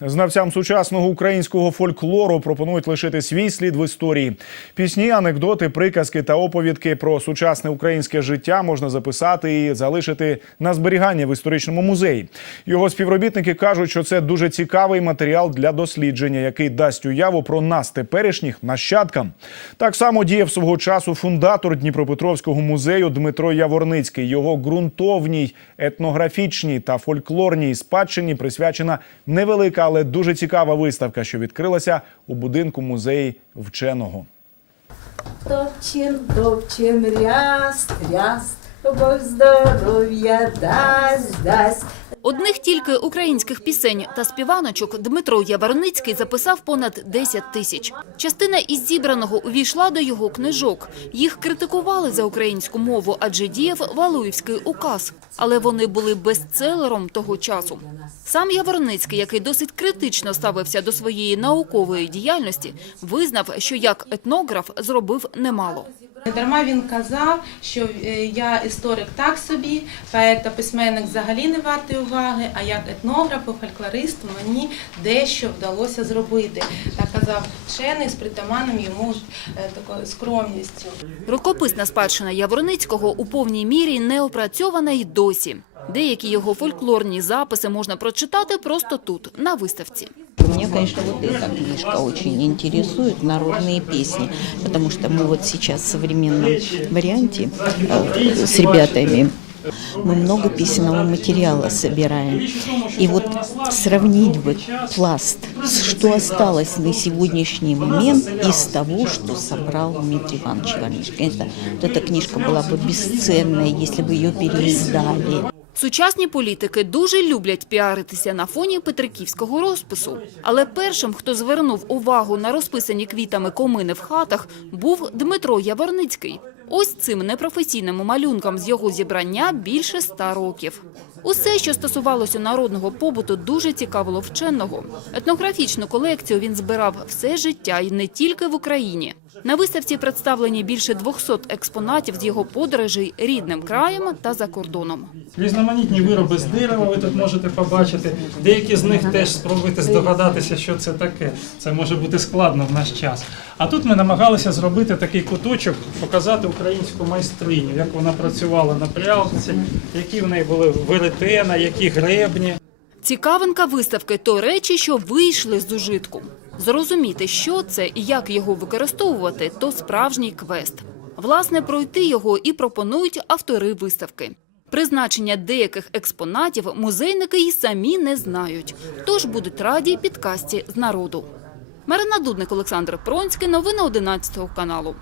Знавцям сучасного українського фольклору пропонують лишити свій слід в історії. Пісні, анекдоти, приказки та оповідки про сучасне українське життя можна записати і залишити на зберігання в історичному музеї. Його співробітники кажуть, що це дуже цікавий матеріал для дослідження, який дасть уяву про нас теперішніх нащадкам. Так само діяв свого часу фундатор Дніпропетровського музею Дмитро Яворницький. Його ґрунтовній, етнографічній та фольклорній спадщині присвячена невелика, але дуже цікава виставка, що відкрилася у будинку музеї вченого. Товчим, топчим, ряс, ряс, Бог здоров'я дасть, дасть. Одних тільки українських пісень та співаночок Дмитро Яворницький записав понад 10 тисяч. Частина із зібраного увійшла до його книжок. Їх критикували за українську мову, адже діяв Валуївський указ. Але вони були бестселером того часу. Сам Яворницький, який досить критично ставився до своєї наукової діяльності, визнав, що як етнограф зробив немало. Дарма він казав, що е, я історик так собі, поет письменник взагалі не вартий уваги, а як етнографу, фольклористу мені дещо вдалося зробити. Так казав вчений з притаманним йому е, такою скромністю. Рукописна спадщина Яворницького у повній мірі не опрацьована й досі. Деякі його фольклорні записи можна прочитати просто тут, на виставці. Меня, конечно, вот эта книжка очень интересует, народные песни, потому что мы вот сейчас в современном варианте э, с ребятами мы много песенного материала собираем. И вот сравнить бы пласт, что осталось на сегодняшний момент из того, что собрал Дмитрий Иванович Иванович. Конечно, вот эта книжка была бы бесценная, если бы ее переиздали. Сучасні політики дуже люблять піаритися на фоні петриківського розпису. Але першим, хто звернув увагу на розписані квітами комини в хатах, був Дмитро Яворницький. Ось цим непрофесійним малюнкам з його зібрання більше ста років. Усе, що стосувалося народного побуту, дуже цікавило вченого. Етнографічну колекцію він збирав все життя і не тільки в Україні. На виставці представлені більше 200 експонатів з його подорожей рідним краєм та за кордоном. Різноманітні вироби з дерева ви тут можете побачити. Деякі з них теж спробуйте здогадатися, що це таке. Це може бути складно в наш час. А тут ми намагалися зробити такий куточок, показати українську майстриню, як вона працювала на прялці, які в неї були веретена, які гребні. Цікавинка виставки – то речі, що вийшли з ужитку. Зрозуміти, що це і як його використовувати – то справжній квест. Власне, пройти його і пропонують автори виставки. Призначення деяких експонатів музейники й самі не знають, тож будуть раді підкасті з народу. Марина Дудник, Олександр Пронський. Новини 11 каналу.